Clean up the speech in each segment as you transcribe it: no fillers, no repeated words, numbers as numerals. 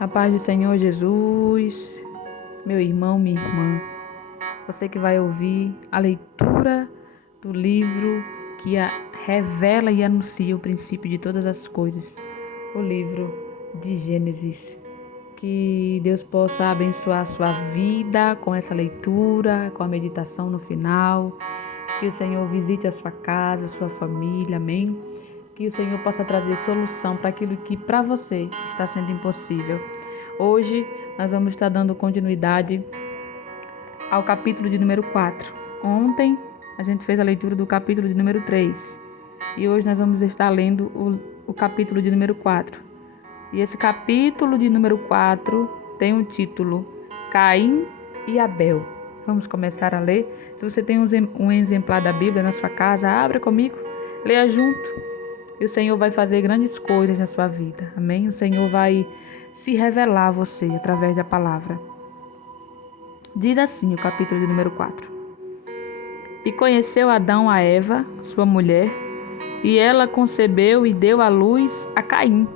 A paz do Senhor Jesus, meu irmão, minha irmã, você que vai ouvir a leitura do livro que revela e anuncia o princípio de todas as coisas, o livro de Gênesis. Que Deus possa abençoar a sua vida com essa leitura, com a meditação no final. Que o Senhor visite a sua casa, a sua família, amém? Que o Senhor possa trazer solução para aquilo que para você está sendo impossível. Hoje nós vamos estar dando continuidade ao capítulo de número 4. Ontem a gente fez a leitura do capítulo de número 3 e hoje nós vamos estar lendo o capítulo de número 4. E esse capítulo de número 4 tem o título Caim e Abel. Vamos começar a ler. Se você tem um exemplar da Bíblia na sua casa, abra comigo, leia junto. E o Senhor vai fazer grandes coisas na sua vida. Amém? O Senhor vai se revelar a você através da palavra. Diz assim o capítulo de número 4. E conheceu Adão a Eva, sua mulher, e ela concebeu e deu à luz a Caim.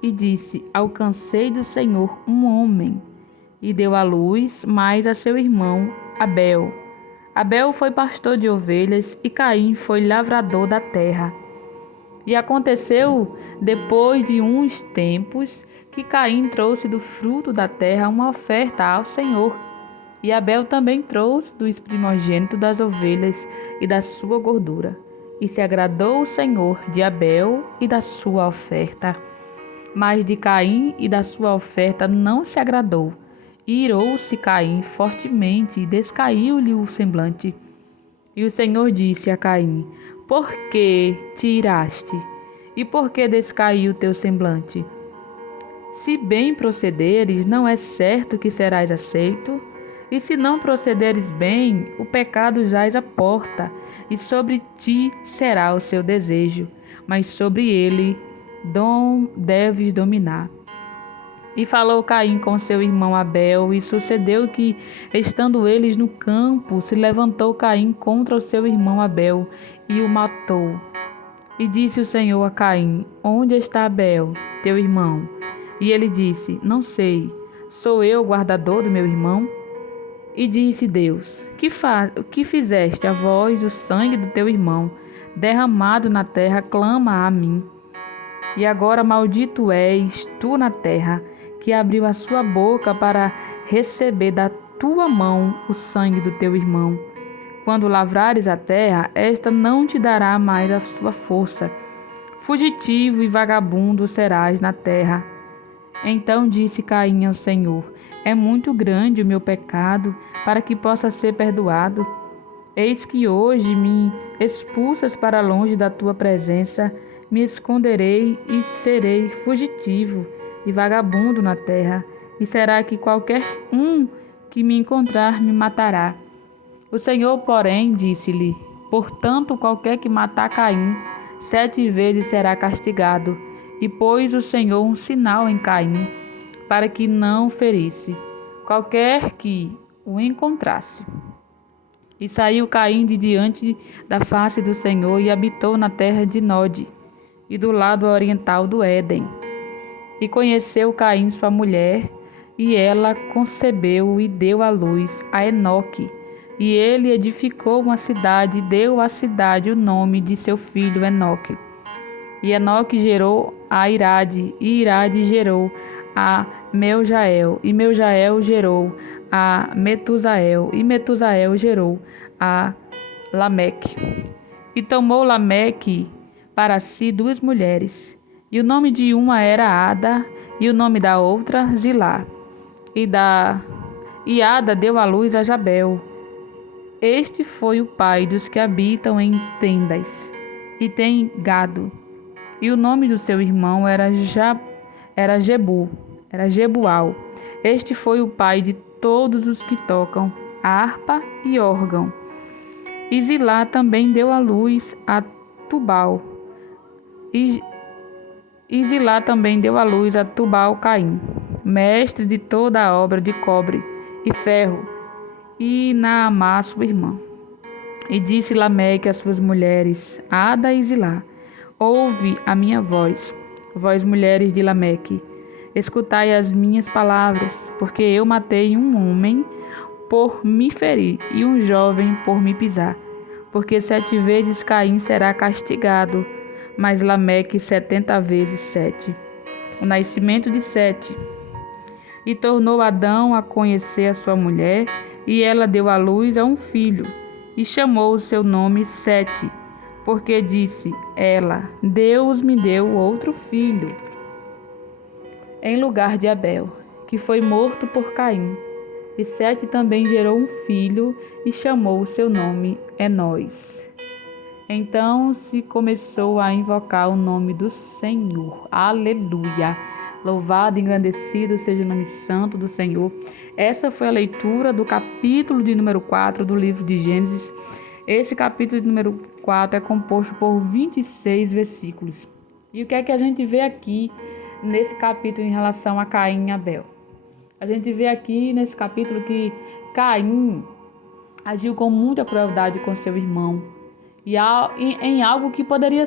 E disse, alcancei do Senhor um homem. E deu à luz mais a seu irmão Abel. Abel foi pastor de ovelhas e Caim foi lavrador da terra. E aconteceu, depois de uns tempos, que Caim trouxe do fruto da terra uma oferta ao Senhor. E Abel também trouxe dos primogênitos das ovelhas e da sua gordura. E se agradou o Senhor de Abel e da sua oferta. Mas de Caim e da sua oferta não se agradou. E irou-se Caim fortemente e descaiu-lhe o semblante. E o Senhor disse a Caim, por que te iraste? E por que descaiu o teu semblante? Se bem procederes, não é certo que serás aceito? E se não procederes bem, o pecado jaz à porta, e sobre ti será o seu desejo, mas sobre ele deves dominar. E falou Caim com seu irmão Abel, e sucedeu que, estando eles no campo, se levantou Caim contra o seu irmão Abel, e o matou. E disse o Senhor a Caim, onde está Abel, teu irmão? E ele disse, não sei, sou eu o guardador do meu irmão? E disse Deus, que fizeste a voz do sangue do teu irmão, derramado na terra, clama a mim. E agora maldito és tu na terra, que abriu a sua boca para receber da tua mão o sangue do teu irmão. Quando lavrares a terra, esta não te dará mais a sua força. Fugitivo e vagabundo serás na terra. Então disse Caim ao Senhor, é muito grande o meu pecado para que possa ser perdoado. Eis que hoje me expulsas para longe da tua presença, me esconderei e serei fugitivo e vagabundo na terra, e será que qualquer um que me encontrar me matará. O Senhor, porém, disse-lhe, portanto, qualquer que matar Caim, 7 vezes será castigado. E pôs o Senhor um sinal em Caim, para que não ferisse qualquer que o encontrasse. E saiu Caim de diante da face do Senhor e habitou na terra de Nod, e do lado oriental do Éden. E conheceu Caim sua mulher, e ela concebeu e deu à luz a Enoque. E ele edificou uma cidade e deu à cidade o nome de seu filho Enoque. E Enoque gerou a Irade, e Irade gerou a Meujael, e Meujael gerou a Metusael, e Metusael gerou a Lameque. E tomou Lameque para si 2 mulheres, e o nome de uma era Ada, e o nome da outra Zilá. E Ada deu à luz a Jabel. Este foi o pai dos que habitam em tendas, e tem gado. E o nome do seu irmão era Jebual. Este foi o pai de todos os que tocam harpa e órgão. E Zilá também deu à luz a Tubal. E Zilá também deu à luz a Tubal-Caim, mestre de toda a obra de cobre e ferro, e Naamá, sua irmã. E disse Lameque às suas mulheres, Ada e Zilá, ouve a minha voz, vós mulheres de Lameque, escutai as minhas palavras, porque eu matei um homem por me ferir e um jovem por me pisar. Porque 7 vezes Caim será castigado, mas Lameque 70 vezes 7. O nascimento de Sete. E tornou Adão a conhecer a sua mulher, e ela deu à luz a um filho, e chamou o seu nome Sete, porque disse ela: Deus me deu outro filho, em lugar de Abel, que foi morto por Caim. E Sete também gerou um filho, e chamou o seu nome Enós. Então se começou a invocar o nome do Senhor. Aleluia! Louvado e engrandecido seja o nome santo do Senhor. Essa foi a leitura do capítulo de número 4 do livro de Gênesis. Esse capítulo de número 4 é composto por 26 versículos. E o que é que a gente vê aqui nesse capítulo em relação a Caim e Abel? A gente vê aqui nesse capítulo que Caim agiu com muita crueldade com seu irmão. E em algo que poderia,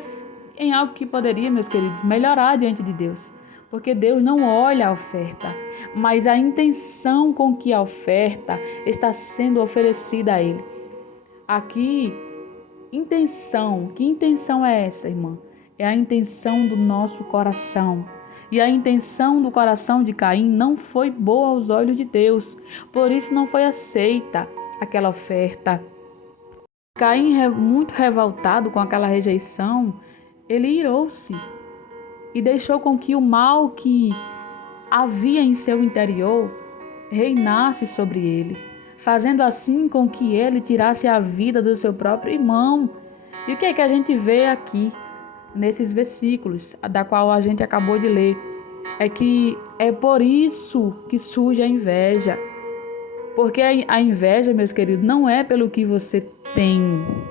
meus queridos, melhorar diante de Deus. Porque Deus não olha a oferta, mas a intenção com que a oferta está sendo oferecida a Ele. Aqui, que intenção é essa, irmã? É a intenção do nosso coração. E a intenção do coração de Caim não foi boa aos olhos de Deus. Por isso não foi aceita aquela oferta. Caim, muito revoltado com aquela rejeição, ele irou-se e deixou com que o mal que havia em seu interior reinasse sobre ele, fazendo assim com que ele tirasse a vida do seu próprio irmão. E o que é que a gente vê aqui nesses versículos, da qual a gente acabou de ler? É que é por isso que surge a inveja. Porque a inveja, meus queridos, não é pelo que você tem,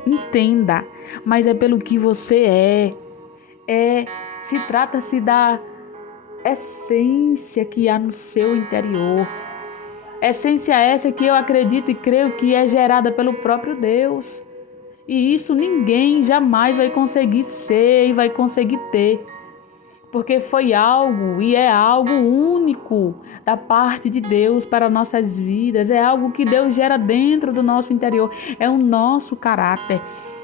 entenda, mas é pelo que você é. Trata-se da essência que há no seu interior. Essência essa que eu acredito e creio que é gerada pelo próprio Deus. E isso ninguém jamais vai conseguir ser e vai conseguir ter. Porque foi algo e é algo único da parte de Deus para nossas vidas. É algo que Deus gera dentro do nosso interior. É o nosso caráter.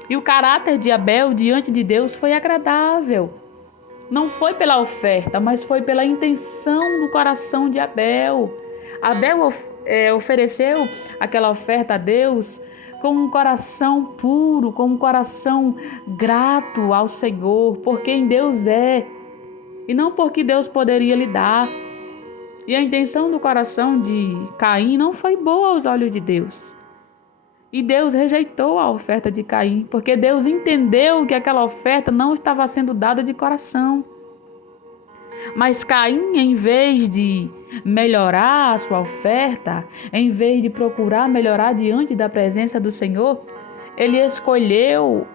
E o caráter de Abel diante de Deus foi agradável. Não foi pela oferta, mas foi pela intenção do coração de Abel. Abel ofereceu aquela oferta a Deus com um coração puro, com um coração grato ao Senhor, por quem Deus é, e não porque Deus poderia lhe dar. E a intenção do coração de Caim não foi boa aos olhos de Deus. E Deus rejeitou a oferta de Caim, porque Deus entendeu que aquela oferta não estava sendo dada de coração. Mas Caim, em vez de melhorar a sua oferta, em vez de procurar melhorar diante da presença do Senhor, ele escolheu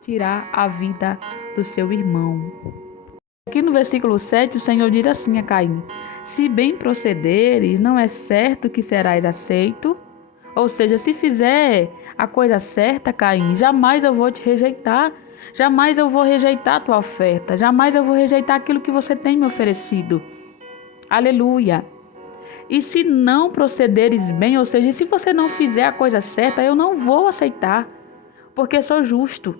tirar a vida do seu irmão. Aqui no versículo 7, o Senhor diz assim a Caim: se bem procederes, não é certo que serás aceito? Ou seja, se fizer a coisa certa, Caim, jamais eu vou te rejeitar. Jamais eu vou rejeitar a tua oferta. Jamais eu vou rejeitar aquilo que você tem me oferecido. Aleluia. E se não procederes bem, ou seja, se você não fizer a coisa certa, eu não vou aceitar, porque sou justo.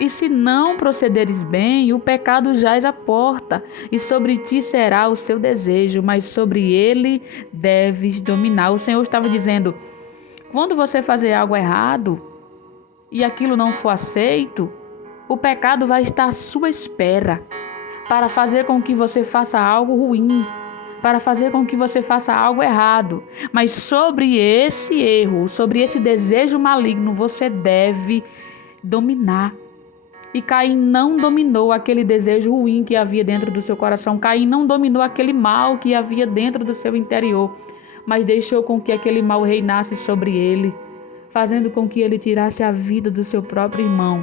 E se não procederes bem, o pecado jaz à porta, e sobre ti será o seu desejo, mas sobre ele deves dominar. O Senhor estava dizendo: quando você fazer algo errado e aquilo não for aceito, o pecado vai estar à sua espera para fazer com que você faça algo ruim, para fazer com que você faça algo errado. Mas sobre esse erro, sobre esse desejo maligno, você deve dominar. E Caim não dominou aquele desejo ruim que havia dentro do seu coração. Caim não dominou aquele mal que havia dentro do seu interior, mas deixou com que aquele mal reinasse sobre ele, fazendo com que ele tirasse a vida do seu próprio irmão.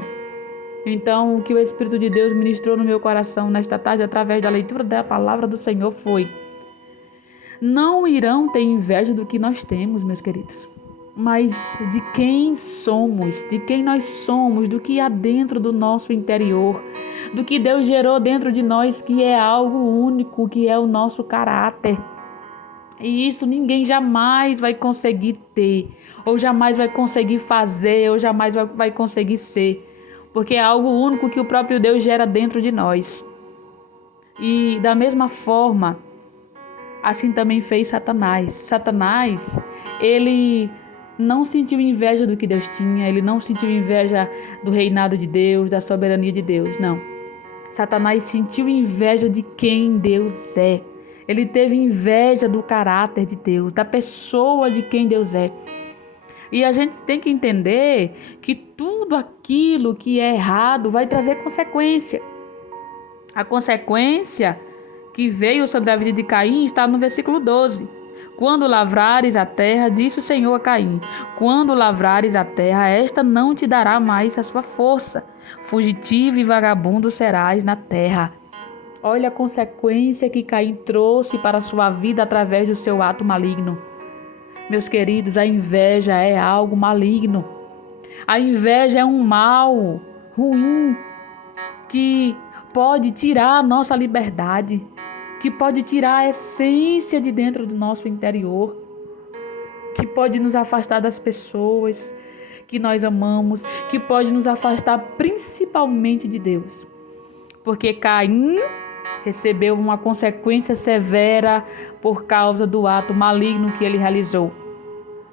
Então, o que o Espírito de Deus ministrou no meu coração nesta tarde, através da leitura da palavra do Senhor, foi: não irão ter inveja do que nós temos, meus queridos, mas de quem somos, de quem nós somos, do que há dentro do nosso interior, do que Deus gerou dentro de nós, que é algo único, que é o nosso caráter. E isso ninguém jamais vai conseguir ter, ou jamais vai conseguir fazer, ou jamais vai conseguir ser, porque é algo único que o próprio Deus gera dentro de nós. E da mesma forma, assim também fez Satanás. Satanás, ele não sentiu inveja do que Deus tinha, ele não sentiu inveja do reinado de Deus, da soberania de Deus, não. Satanás sentiu inveja de quem Deus é. Ele teve inveja do caráter de Deus, da pessoa de quem Deus é. E a gente tem que entender que tudo aquilo que é errado vai trazer consequência. A consequência que veio sobre a vida de Caim está no versículo 12. Quando lavrares a terra, disse o Senhor a Caim, quando lavrares a terra, esta não te dará mais a sua força. Fugitivo e vagabundo serás na terra. Olha a consequência que Caim trouxe para a sua vida através do seu ato maligno. Meus queridos, a inveja é algo maligno. A inveja é um mal ruim que pode tirar a nossa liberdade, que pode tirar a essência de dentro do nosso interior, que pode nos afastar das pessoas que nós amamos, que pode nos afastar principalmente de Deus. Porque Caim recebeu uma consequência severa por causa do ato maligno que ele realizou.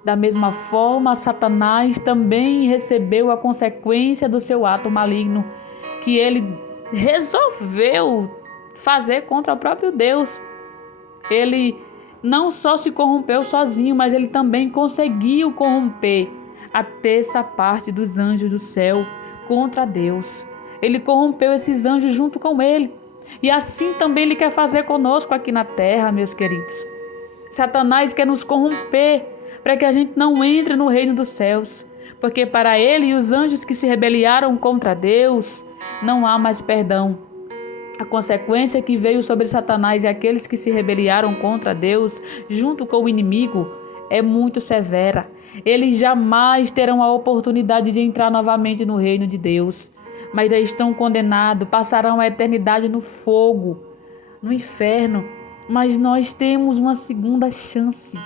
Da mesma forma, Satanás também recebeu a consequência do seu ato maligno, que ele resolveu fazer contra o próprio Deus. Ele não só se corrompeu sozinho, mas ele também conseguiu corromper a terça parte dos anjos do céu contra Deus. Ele corrompeu esses anjos junto com ele. E assim também ele quer fazer conosco aqui na terra, meus queridos. Satanás quer nos corromper para que a gente não entre no reino dos céus. Porque para ele e os anjos que se rebelaram contra Deus, não há mais perdão. A consequência que veio sobre Satanás e aqueles que se rebelaram contra Deus, junto com o inimigo, é muito severa. Eles jamais terão a oportunidade de entrar novamente no reino de Deus, mas já estão condenados, passarão a eternidade no fogo, no inferno. Mas nós temos uma segunda chance.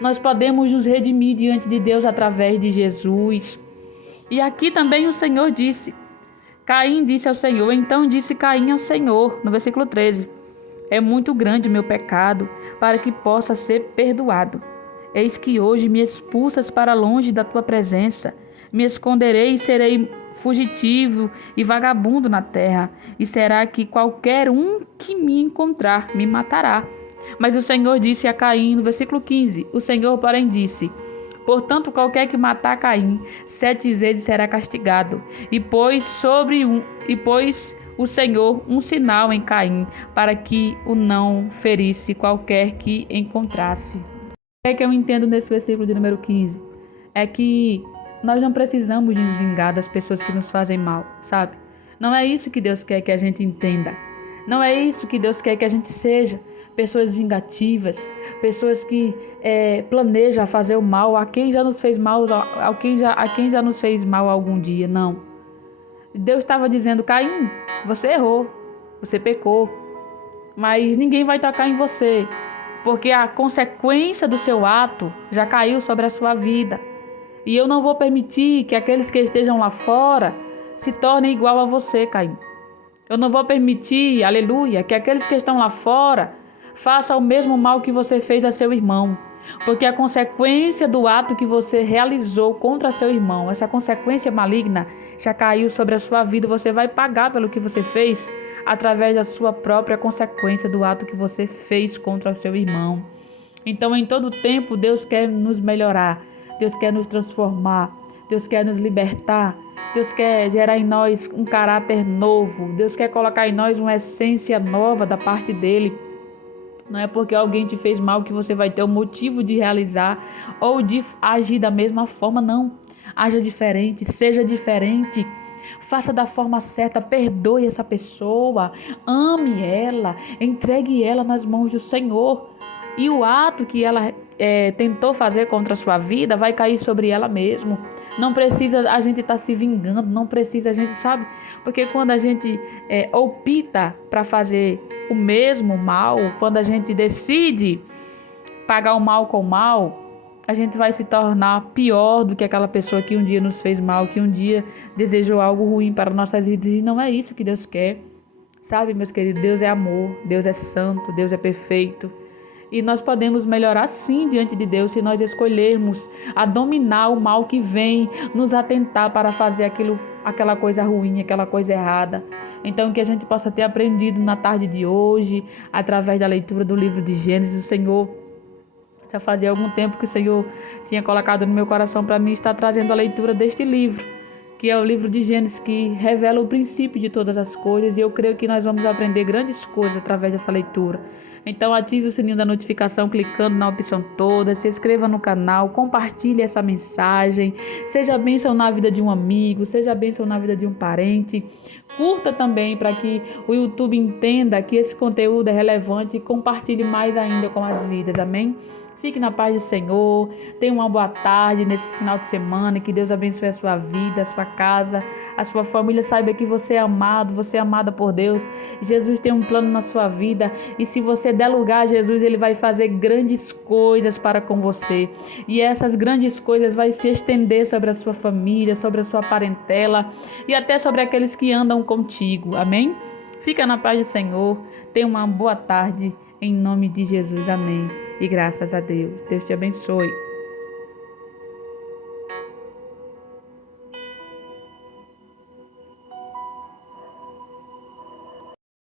Nós podemos nos redimir diante de Deus através de Jesus. E aqui também o Senhor disse, Caim disse ao Senhor, então disse Caim ao Senhor, no versículo 13, é muito grande o meu pecado para que possa ser perdoado. Eis que hoje me expulsas para longe da tua presença, me esconderei e serei fugitivo e vagabundo na terra, e será que qualquer um que me encontrar me matará. Mas o Senhor disse a Caim, no versículo 15, o Senhor, porém, disse, portanto, qualquer que matar Caim, 7 vezes será castigado. E pôs o Senhor um sinal em Caim, para que o não ferisse qualquer que encontrasse. O que eu entendo nesse versículo de número 15? É que nós não precisamos nos vingar das pessoas que nos fazem mal, sabe? Não é isso que Deus quer que a gente entenda. Não é isso que Deus quer que a gente seja. Pessoas vingativas, pessoas que planejam fazer o mal a quem já nos fez mal, a quem já nos fez mal algum dia. Não. Deus estava dizendo, Caim, você errou, você pecou, mas ninguém vai tocar em você, porque a consequência do seu ato já caiu sobre a sua vida. E eu não vou permitir que aqueles que estejam lá fora se tornem igual a você, Caim. Eu não vou permitir, aleluia, que aqueles que estão lá fora façam o mesmo mal que você fez a seu irmão. Porque a consequência do ato que você realizou contra seu irmão, essa consequência maligna já caiu sobre a sua vida. Você vai pagar pelo que você fez através da sua própria consequência do ato que você fez contra o seu irmão. Então, em todo tempo, Deus quer nos melhorar. Deus quer nos transformar. Deus quer nos libertar. Deus quer gerar em nós um caráter novo. Deus quer colocar em nós uma essência nova da parte dele. Não é porque alguém te fez mal que você vai ter o motivo de realizar ou de agir da mesma forma, não. Haja diferente, seja diferente. Faça da forma certa, perdoe essa pessoa, ame ela, entregue ela nas mãos do Senhor. E o ato que ela tentou fazer contra a sua vida vai cair sobre ela mesmo. Não precisa a gente estar se vingando, não precisa a gente, sabe? Porque quando a gente opta para fazer o mesmo mal, quando a gente decide pagar o mal com o mal, a gente vai se tornar pior do que aquela pessoa que um dia nos fez mal, que um dia desejou algo ruim para nossas vidas. E não é isso que Deus quer. Sabe, meus queridos, Deus é amor, Deus é santo, Deus é perfeito. E nós podemos melhorar sim diante de Deus se nós escolhermos a dominar o mal que vem nos atentar para fazer aquela coisa ruim, aquela coisa errada. Então que a gente possa ter aprendido na tarde de hoje, através da leitura do livro de Gênesis, o Senhor, já fazia algum tempo que o Senhor tinha colocado no meu coração para mim estar trazendo a leitura deste livro, que é o livro de Gênesis, que revela o princípio de todas as coisas, e eu creio que nós vamos aprender grandes coisas através dessa leitura. Então ative o sininho da notificação clicando na opção toda, se inscreva no canal, compartilhe essa mensagem, seja bênção na vida de um amigo, seja bênção na vida de um parente. Curta também para que o YouTube entenda que esse conteúdo é relevante e compartilhe mais ainda com as vidas, amém? Fique na paz do Senhor, tenha uma boa tarde nesse final de semana, que Deus abençoe a sua vida, a sua casa, a sua família. Saiba que você é amado, você é amada por Deus. Jesus tem um plano na sua vida e se você der lugar a Jesus, Ele vai fazer grandes coisas para com você. E essas grandes coisas vai se estender sobre a sua família, sobre a sua parentela e até sobre aqueles que andam contigo, amém? Fica na paz do Senhor, tenha uma boa tarde, em nome de Jesus, amém. E graças a Deus. Deus te abençoe.